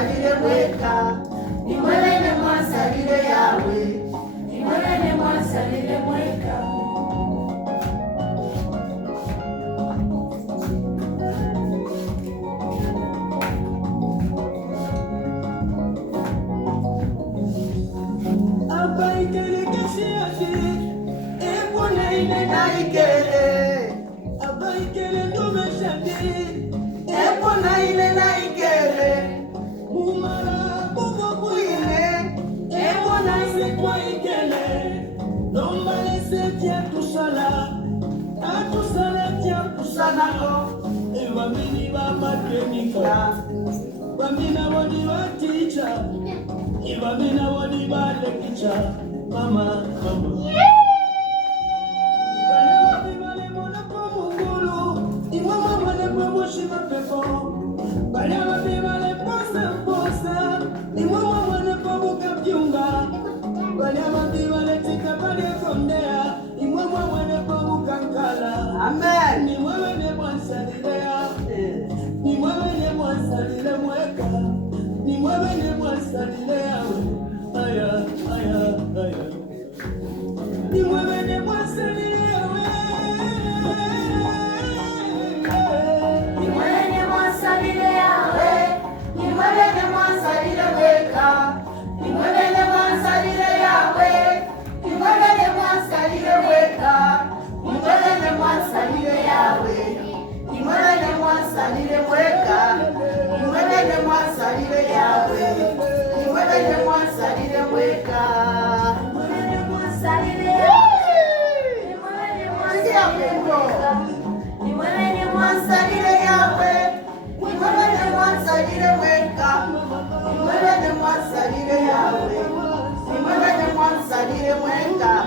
mwansalile mweka, nimwelele mwansalile yawe, nimwelele mwansalile mweka. Aba ikele kesiati, ebona ine na ikele. Aba ikele tumeshandi, ebona ine na ikele. Mumara bobo kuine, ebona ine kwa ikele. Nombale se tia tusala, atusala tia tusala ko. Ewa mini wa makenika, wa mina wadi wa teacher. Iba mina wadi ba lekicha, mama. Bana bimale mona pomungulu, iwa mama ne promoshima pepo. Bana bimale posa, iwa mama ne pomuka piunga. Bana bimale tika bale kondea, iwa mama ne pomuka nkala. Amen. Ni wewe ne mwansalile ya, ni wewe ne mwansalile mweka. Ni wewe ni mwansalile yawe, aya, aya, aya. Ni wewe ni mwansalile yawe, ni wewe ni mwansalile yawe, ni wewe ni mwansalile weka, ni wewe ni mwansalile yawe, ni wewe ni mwansalile weka, ni wewe ni mwansalile yawe, ni wewe ni mwansalile weka. Nimwelele mwansalile yawe, nimwelele mwansalile mweka, nimwelele mwansalile yawe, nimwelele mwansalile mweka, nimwelele mwansalile yawe, nimwelele mwansalile mweka, nimwelele mwansalile yawe, nimwelele mwansalile mweka.